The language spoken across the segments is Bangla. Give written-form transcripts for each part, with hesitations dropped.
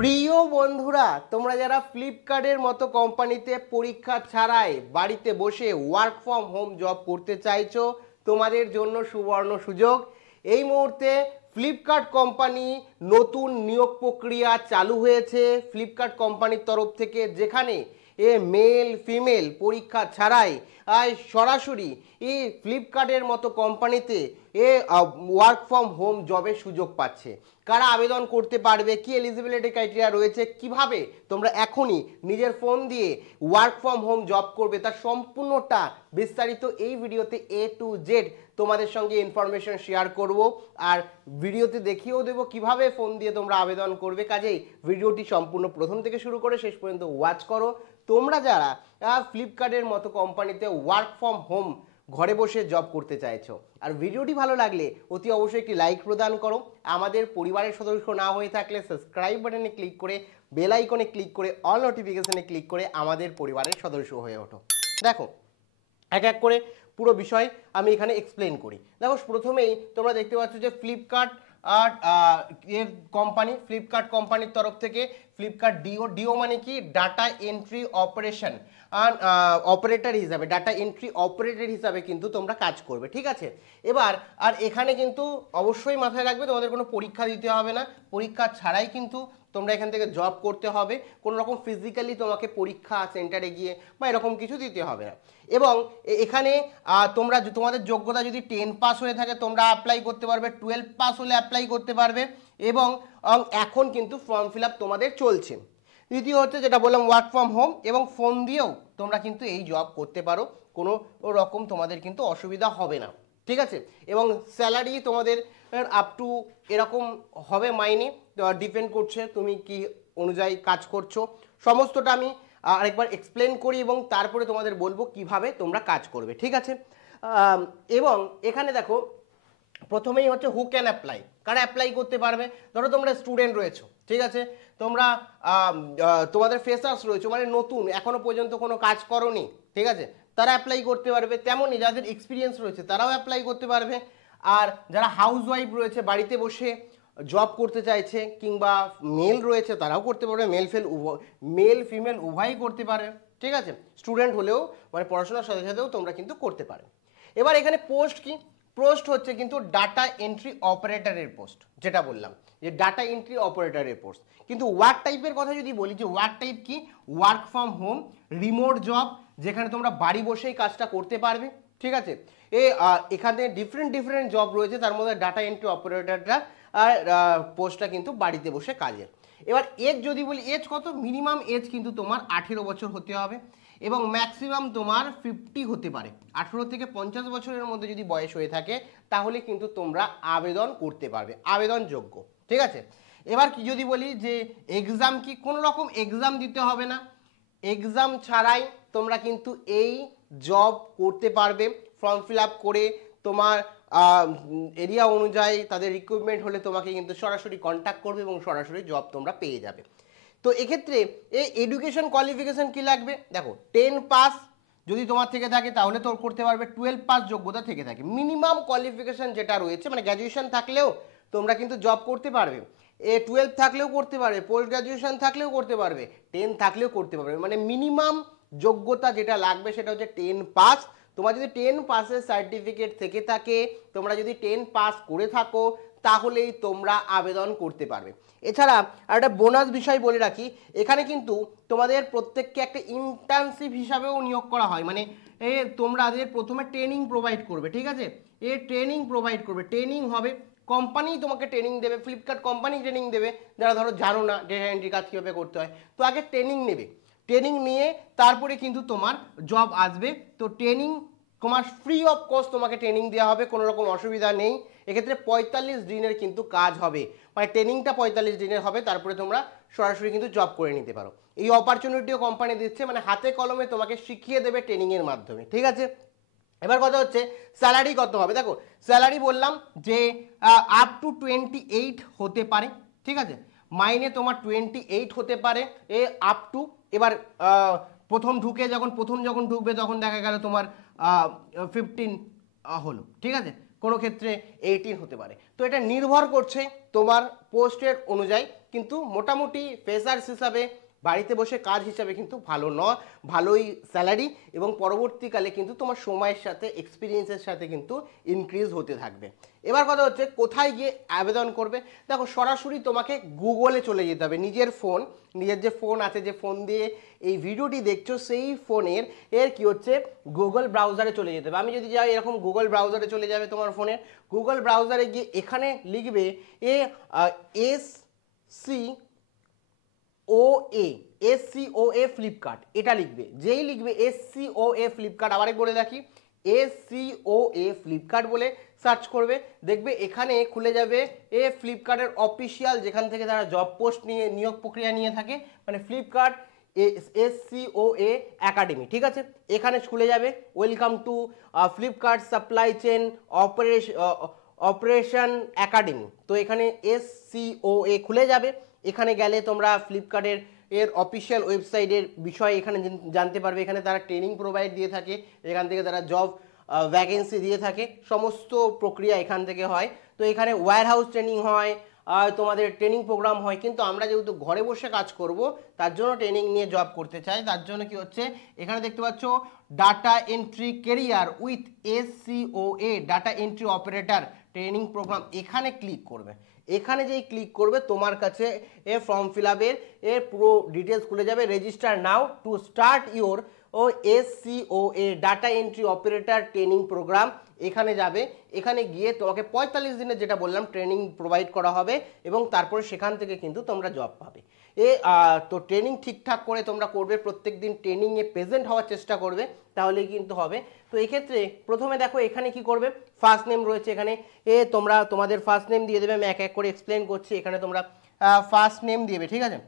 প্রিয় বন্ধুরা, তোমরা যারা ফ্লিপকার্টের মতো কোম্পানিতে পরীক্ষা ছাড়াই বাড়িতে বসে ওয়ার্ক ফ্রম হোম জব করতে চাইছো, তোমাদের জন্য সুবর্ণ সুযোগ। এই মুহূর্তে ফ্লিপকার্ট কোম্পানি নতুন নিয়োগ প্রক্রিয়া চালু হয়েছে ফ্লিপকার্ট কোম্পানির তরফ থেকে, যেখানে মেল ফিমেল পরীক্ষা ছাড়াই সরাসরি এই ফ্লিপকার্টের মতো কোম্পানিতে ওয়ার্ক ফ্রম হোম জবের সুযোগ পাচ্ছে। কারা আবেদন করতে পারবে, কি এলিজিবিলিটি ক্রাইটেরিয়া রয়েছে, কিভাবে তোমরা এখনই নিজের ফোন দিয়ে ওয়ার্ক ফ্রম হোম জব করবে, তার সম্পূর্ণটা বিস্তারিত এই ভিডিওতে A to Z তোমাদের সঙ্গে ইনফরমেশন শেয়ার করব। আর ভিডিওতে দেখিয়েও দেবো কিভাবে ফোন দিয়ে তোমরা আবেদন করবে। কাজেই ভিডিওটি সম্পূর্ণ প্রথম থেকে শুরু করে শেষ পর্যন্ত ওয়াচ করো। তোমরা যারা ফ্লিপকার্টের মতো কোম্পানিতে ওয়ার্ক ফ্রম হোম ঘরে বসে জব করতে চাইছো, আর ভিডিওটি ভালো লাগলে অতি অবশ্যই একটি লাইক প্রদান করো। আমাদের পরিবারের সদস্য না হয়ে থাকলে সাবস্ক্রাইব বাটনে ক্লিক করে বেল আইকনে ক্লিক করে অল নোটিফিকেশনে ক্লিক করে আমাদের পরিবারের সদস্য হয়ে ওঠো। দেখো, এক এক করে পুরো বিষয় আমি এখানে এক্সপ্লেন করি। দেখো, প্রথমেই তোমরা দেখতে পাচ্ছ যে ফ্লিপকার্ট আর এর কোম্পানি, ফ্লিপকার্ট কোম্পানির তরফ থেকে ফ্লিপকার্ট ডিও মানে কি, ডাটা এন্ট্রি অপারেশন আর অপারেটর হিসাবে, ডাটা এন্ট্রি অপারেটর হিসাবে কিন্তু তোমরা কাজ করবে, ঠিক আছে। এবার আর এখানে কিন্তু অবশ্যই মাথায় রাখবে তোমাদের কোনো পরীক্ষা দিতে হবে না, পরীক্ষা ছাড়াই কিন্তু তোমরা এখান থেকে জব করতে হবে। কোনো রকম ফিজিক্যালি তোমাকে পরীক্ষা সেন্টারে গিয়ে বা এরকম কিছু দিতে হবে না। এবং এখানে তোমরা তোমাদের যোগ্যতা যদি 10 পাস হয়ে থাকে তোমরা অ্যাপ্লাই করতে পারবে, 12 পাস হলে অ্যাপ্লাই করতে পারবে। এবং এখন কিন্তু ফর্ম ফিল আপ তোমাদের চলছে। দ্বিতীয় হচ্ছে যেটা বললাম ওয়ার্ক ফ্রম হোম, এবং ফোন দিয়েও তোমরা কিন্তু এই জব করতে পারো, কোনো রকম তোমাদের কিন্তু অসুবিধা হবে না, ঠিক আছে। এবং স্যালারি তোমাদের আপ টু এরকম হবে, মাইনে ডিপেন্ড করছে তুমি কি অনুযায়ী কাজ করছো। সমস্তটা আমি আরেকবার এক্সপ্লেন করি এবং তারপরে তোমাদের বলবো কিভাবে তোমরা কাজ করবে, ঠিক আছে। এবং এখানে দেখো, প্রথমেই হচ্ছে হু ক্যান অ্যাপ্লাই, কারা অ্যাপ্লাই করতে পারবে। ধরো তোমরা স্টুডেন্ট রয়েছো, ঠিক আছে, তোমরা তোমাদের ফ্রেশার্স রয়েছে, মানে নতুন, এখনো পর্যন্ত কোনো কাজ করোনি, ঠিক আছে, তারা অ্যাপ্লাই করতে পারবে। তেমনই যাদের এক্সপিরিয়েন্স রয়েছে তারাও অ্যাপ্লাই করতে পারবে। আর যারা হাউস ওয়াইফ রয়েছে, বাড়িতে বসে জব করতে চাইছে, কিংবা মেল রয়েছে তারাও করতে পারবে, মেল ফিমেল উভয়ই করতে পারে, ঠিক আছে। স্টুডেন্ট হলেও মানে পড়াশোনার সাথে সাথেও তোমরা কিন্তু করতে পারো। এবার এখানে পোস্ট কি, পোস্ট হচ্ছে কিন্তু ডাটা এন্ট্রি অপারেটরের পোস্ট, যেটা বললাম যে ডাটা এন্ট্রি অপারেটরের পোস্ট। কিন্তু ওয়ার্ক টাইপের কথা যদি বলি, যে ওয়ার্ক টাইপ কি, work from home remote job, যেখানে তোমরা বাড়ি বসেই কাজটা করতে পারবে, ঠিক আছে। এখানে ডিফারেন্ট জব রয়েছে, তার মধ্যে ডাটা এন্ট্রি অপারেটরটা আর পোস্টটা কিন্তু বাড়িতে বসে কাজের। এবার এজ যদি বলি, এজ কত, মিনিমাম এজ কিন্তু তোমার 18 বছর হতে হবে এবং ম্যাক্সিমাম তোমার 50 হতে পারে। 18 থেকে 50 বছরের মধ্যে যদি বয়স হয়ে থাকে তাহলে কিন্তু তোমরা আবেদন করতে পারবে, আবেদনযোগ্য, ঠিক আছে। এবার কি যদি বলি যে এক্সাম কি, কোনো রকম এক্সাম দিতে হবে না, এক্সাম ছাড়াই তোমরা কিন্তু এই জব করতে পারবে। ফর্ম ফিল আপ করে তোমার এরিয়া অনুযায়ী তাদের রিক্রুটমেন্ট হলে তোমাকে কিন্তু সরাসরি কন্ট্যাক্ট করবে এবং সরাসরি জব তোমরা পেয়ে যাবে। তো এক্ষেত্রে এই এডুকেশন কোয়ালিফিকেশন কি লাগবে, দেখো 10 পাস যদি তোমার থেকে থাকে তাহলে তোর করতে পারবে, 12 পাস যোগ্যতা থেকে থাকে। মিনিমাম কোয়ালিফিকেশন যেটা রয়েছে, মানে গ্র্যাজুয়েশন থাকলেও তোমরা কিন্তু জব করতে পারবে, 12 থাকলেও করতে পারবে, পোস্ট গ্র্যাজুয়েশন থাকলেও করতে পারবে, 10 থাকলেও করতে পারবে। মানে মিনিমাম যোগ্যতা যেটা লাগবে সেটা হচ্ছে 10 পাস। তোমার যদি 10 পাসের সার্টিফিকেট থেকে থাকে, তোমরা যদি 10 পাস করে থাকো, তাহলেই তোমরা আবেদন করতে পারবে। এছাড়া আর একটা বোনাস বিষয় বলে রাখি, এখানে কিন্তু তোমাদের প্রত্যেককে একটা ইন্টার্নশিপ হিসাবেও নিয়োগ করা হয়। মানে তোমাদের প্রথমে ট্রেনিং প্রোভাইড করবে, ঠিক আছে, ট্রেনিং প্রোভাইড করবে, ট্রেনিং হবে, কোম্পানি তোমাকে ট্রেনিং দেবে, ফ্লিপকার্ট কোম্পানি ট্রেনিং দেবে। যারা ধরো জানো না ডেটা এন্ট্রি কাজ কীভাবে করতে হয়, তো আগে ট্রেনিং নেবে, ট্রেনিং নিয়ে তারপরে কিন্তু তোমার জব আসবে। তো ট্রেনিং তোমার ফ্রি অফ কস্ট তোমাকে ট্রেনিং দেওয়া হবে, কোনো রকম অসুবিধা নেই। এক্ষেত্রে 45 দিনের কিন্তু কাজ হবে, মানে ট্রেনিংটা 45 দিনের হবে, তারপরে তোমরা সরাসরি কিন্তু জব করে নিতে পারো। এই অপরচুনিটিও কোম্পানি দিচ্ছে, মানে হাতে কলমে তোমাকে শিখিয়ে দেবে ট্রেনিংয়ের মাধ্যমে, ঠিক আছে। এবার কথা হচ্ছে স্যালারি কত হবে। দেখো, স্যালারি বললাম যে আপ টু 28 হতে পারে, ঠিক আছে, মাইনে তোমার 28 হতে পারে, আপ টু। এবার প্রথম যখন ঢুকবে তখন দেখা গেল তোমার 15 হলো, ঠিক আছে, কোনো ক্ষেত্রে 18 হতে পারে। তো এটা নির্ভর করছে তোমার পোস্টের অনুযায়ী, কিন্তু মোটামুটি ফ্রেশার্স হিসাবে বাড়িতে বসে কাজ হিসাবে কিন্তু ভালো নয়, ভালোই স্যালারি এবং পরবর্তীকালে কিন্তু তোমার সময়ের সাথে এক্সপিরিয়েন্সের সাথে কিন্তু ইনক্রিজ হতে থাকবে। এবার কথা হচ্ছে কোথায় গিয়ে আবেদন করবে। দেখো সরাসরি তোমাকে গুগলে চলে যেতে হবে, নিজের যে ফোন আছে, যে ফোন দিয়ে এই ভিডিওটি দেখছো সেই ফোনের কি হচ্ছে গুগল ব্রাউজারে চলে যেতে হবে। আমি যদি যাই এরকম গুগল ব্রাউজারে চলে যাবে তোমার ফোনের, গুগল ব্রাউজারে গিয়ে এখানে লিখবে SCOA ফ্লিপকার্ট, এটা লিখবে। যেই লিখবে SCOA ফ্লিপকার্ট, আবার বলে রাখি SCOA ফ্লিপকার্ট বলে সার্চ করবে, দেখবে এখানে খুলে যাবে ফ্লিপকার্টের অফিসিয়াল, যেখান থেকে তারা জব পোস্ট নিয়ে নিয়োগ প্রক্রিয়া নিয়ে থাকে, মানে ফ্লিপকার্ট SCOA একাডেমি, ঠিক আছে। এখানে খুলে যাবে welcome to Flipkart supply chain operation academy. তো এখানে SCOA খুলে যাবে। এখানে গেলে তোমরা ফ্লিপকার্টের অফিসিয়াল ওয়েবসাইটের বিষয়ে এখানে জানতে পারবে। এখানে তারা ট্রেনিং প্রোভাইড দিয়ে থাকে, এখান থেকে তারা জব ভ্যাকেন্সি দিয়ে থাকে, সমস্ত প্রক্রিয়া এখান থেকে হয়। তো এখানে ওয়্যার হাউস ট্রেনিং হয়, তোমাদের ট্রেনিং প্রোগ্রাম হয়। কিন্তু আমরা যেহেতু ঘরে বসে কাজ করব, তার জন্য ট্রেনিং নিয়ে জব করতে চাই, তার জন্য কি হচ্ছে এখানে দেখতে পাচ্ছ data entry career with SCOA data entry operator training program, এখানে ক্লিক করবে। এখানে যেই ক্লিক করবে তোমার কাছে ফর্ম ফিল আপের পুরো ডিটেলস খুলে যাবে। Register now to start your SCOA data entry operator training program, এখানে যাবে। এখানে গিয়ে তোমাকে 45 দিনের যেটা বললাম ট্রেনিং প্রোভাইড করা হবে এবং তারপরে সেখান থেকে কিন্তু তোমরা জব পাবে। তো ট্রেনিং ঠিকঠাক করে তোমরা করবে, প্রত্যেক দিন ট্রেনিংয়ে প্রেজেন্ট হওয়ার চেষ্টা করবে, তাহলেই কিন্তু হবে। তো এক্ষেত্রে প্রথমে দেখো এখানে কি করবে, ফার্স্ট নেম রয়েছে, এখানে তোমরা তোমাদের ফার্স্ট নেম দিয়ে দেবে। আমি এক এক করে এক্সপ্লেন করছি। এখানে তোমরা ফার্স্ট নেম দেবে, ঠিক আছে।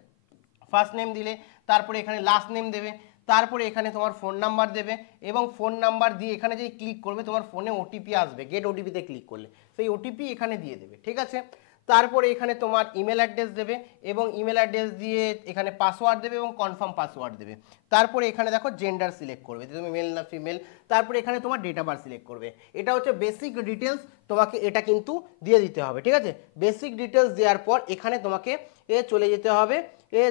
ফার্স্ট নেম দিলে তারপরে এখানে লাস্ট নেম দেবে, তারপরে এখানে তোমার ফোন নাম্বার দেবে এবং ফোন নাম্বার দিয়ে এখানে যেই ক্লিক করবে তোমার ফোনে ওটিপি আসবে, গেট ওটিপিতে ক্লিক করলে সেই ওটিপি এখানে দিয়ে দেবে, ঠিক আছে। তারপরে এখানে তোমার ইমেল অ্যাড্রেস দেবে এবং ইমেল অ্যাড্রেস দিয়ে এখানে পাসওয়ার্ড দেবে এবং কনফার্ম পাসওয়ার্ড দেবে। তারপরে এখানে দেখো জেন্ডার সিলেক্ট করবে, তুমি মেল না ফিমেল। তারপরে এখানে তোমার ডেট অফ বার্থ সিলেক্ট করবে। এটা হচ্ছে বেসিক ডিটেলস, তোমাকে এটা কিন্তু দিয়ে দিতে হবে, ঠিক আছে। বেসিক ডিটেলস দেওয়ার পর এখানে তোমাকে চলে যেতে হবে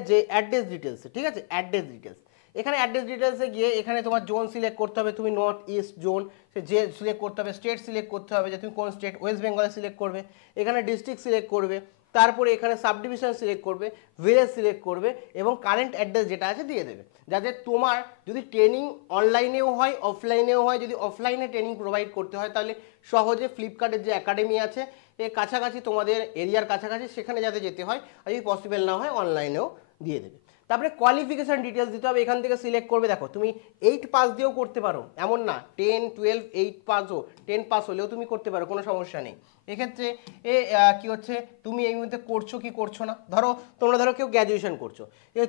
যে অ্যাড্রেস ডিটেলস, ঠিক আছে। অ্যাড্রেস ডিটেলস, এখানে অ্যাড্রেস ডিটেলসে গিয়ে এখানে তোমার জোন সিলেক্ট করতে হবে, তুমি নর্থ ইস্ট জোন যে সিলেক্ট করতে হবে। স্টেট সিলেক্ট করতে হবে যে তুমি কোন স্টেট, ওয়েস্ট বেঙ্গলে সিলেক্ট করবে। এখানে ডিস্ট্রিক্ট সিলেক্ট করবে, তারপরে এখানে সাব ডিভিশন সিলেক্ট করবে, ভিলেজ সিলেক্ট করবে এবং কারেন্ট অ্যাড্রেস যেটা আছে দিয়ে দেবে। যাতে তোমার যদি ট্রেনিং অনলাইনেও হয় অফলাইনেও হয়, যদি অফলাইনে ট্রেনিং প্রোভাইড করতে হয় তাহলে সহজে ফ্লিপকার্টের যে একাডেমি আছে এর কাছাকাছি, তোমাদের এরিয়ার কাছাকাছি, সেখানে যাতে যেতে হয়। আর যদি পসিবল না হয় অনলাইনেও দিয়ে দেবে। তারপরে কোয়ালিফিকেশান ডিটেলস দিতে হবে, এখান থেকে সিলেক্ট করবে। দেখো তুমি 8 পাস দিয়েও করতে পারো, এমন না 10, 12, 8 পাসও, 10 পাস হলেও তুমি করতে পারো, কোনো সমস্যা নেই। এক্ষেত্রে কি হচ্ছে তুমি এই মুহূর্তে করছো কি করছো না, তোমরা ধরো কেউ গ্র্যাজুয়েশন করছো,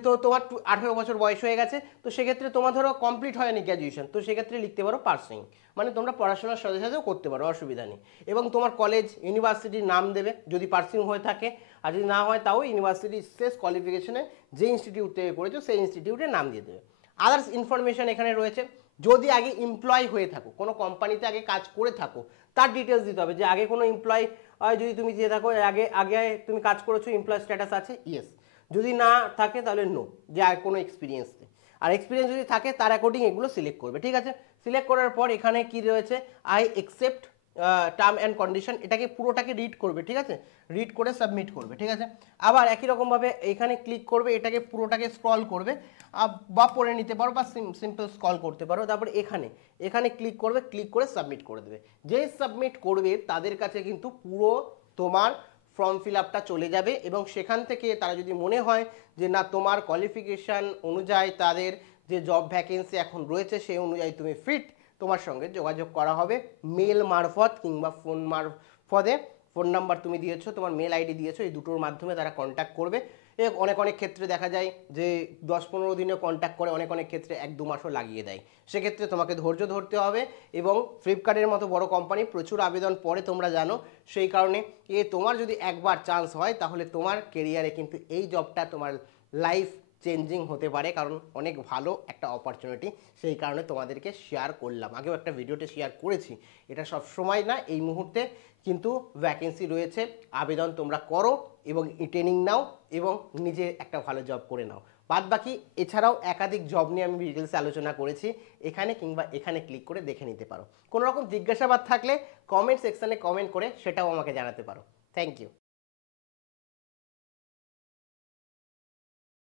তো তোমার 18 বছর বয়স হয়ে গেছে, তো সেক্ষেত্রে তোমার ধরো কমপ্লিট হয়নি গ্র্যাজুয়েশন, তো সেক্ষেত্রে লিখতে পারো পার্সিং, মানে তোমরা পড়াশোনার সাথে সাথেও করতে পারো, অসুবিধা নেই। এবং তোমার কলেজ ইউনিভার্সিটির নাম দেবে যদি পার্সিং হয়ে থাকে, আর যদি না হয় তাও ইউনিভার্সিটির শেষ কোয়ালিফিকেশনে যে ইনস্টিটিউট থেকে করেছো সেই ইনস্টিটিউটের নাম দিয়ে দেবে। আদার্স ইনফরমেশন এখানে রয়েছে, যদি আগে এমপ্লয় হয়ে থাকো, কোনো কোম্পানিতে আগে কাজ করে থাকো, তার ডিটেলস দিতে হবে যে আগে কোনো এমপ্লয় যদি তুমি দিয়ে থাকো, আগে তুমি কাজ করেছো, এমপ্লয় স্ট্যাটাস আছে, ইয়েস। যদি না থাকে তাহলে নো, যে আর কোনো এক্সপিরিয়েন্স নেই। আর এক্সপিরিয়েন্স যদি থাকে তার অ্যাকর্ডিং এগুলো সিলেক্ট করবে, ঠিক আছে। সিলেক্ট করার পর এখানে কি রয়েছে, I accept term and condition, এটাকে পুরোটাকে রিড করবে, ঠিক আছে। রিড করে সাবমিট করবে, ঠিক আছে। আবার একই রকমভাবে এখানে ক্লিক করবে, এটাকে পুরোটাকে স্ক্রল করবে বা পড়ে নিতে পারো বা সিম্পল স্ক্রল করতে পারো। তারপর এখানে ক্লিক করবে, ক্লিক করে সাবমিট করে দেবে। যেই সাবমিট করবে তাদের কাছে কিন্তু পুরো তোমার ফর্ম ফিল আপটা চলে যাবে এবং সেখান থেকে তারা যদি মনে হয় যে না তোমার কোয়ালিফিকেশান অনুযায়ী তাদের যে জব ভ্যাকেন্সি এখন রয়েছে সেই অনুযায়ী তুমি ফিট, তোমার সঙ্গে যোগাযোগ করা হবে মেল মারফত কিংবা ফোন মারফতে। ফোন নাম্বার তুমি দিয়েছো, তোমার মেল আইডি দিয়েছো, এই দুটোর মাধ্যমে তারা কন্ট্যাক্ট করবে। অনেক ক্ষেত্রে দেখা যায় যে 10-15 দিনে কন্ট্যাক্ট করে, অনেক ক্ষেত্রে 1-2 মাসও লাগিয়ে দেয়। সেক্ষেত্রে তোমাকে ধৈর্য ধরতে হবে এবং ফ্লিপকার্টের মতো বড় কোম্পানি প্রচুর আবেদন পড়ে তোমরা জানো, সেই কারণে তোমার যদি একবার চান্স হয় তাহলে তোমার কেরিয়ারে কিন্তু এই জবটা তোমার লাইফ চেঞ্জিং হতে পারে, কারণ অনেক ভালো একটা অপরচুনিটি। সেই কারণে তোমাদেরকে শেয়ার করলাম, আগেও একটা ভিডিওতে শেয়ার করেছি। এটা সব সময় না, এই মুহূর্তে কিন্তু ভ্যাকেন্সি রয়েছে, আবেদন তোমরা করো এবং ট্রেনিং নাও এবং নিজে একটা ভালো জব করে নাও। বাদ বাকি এছাড়াও একাধিক জব নিয়ে আমি ডিটেলসে আলোচনা করেছি, এখানে কিংবা এখানে ক্লিক করে দেখে নিতে পারো। কোনো রকম জিজ্ঞাসাবাদ থাকলে কমেন্ট সেকশানে কমেন্ট করে সেটাও আমাকে জানাতে পারো। Thank you.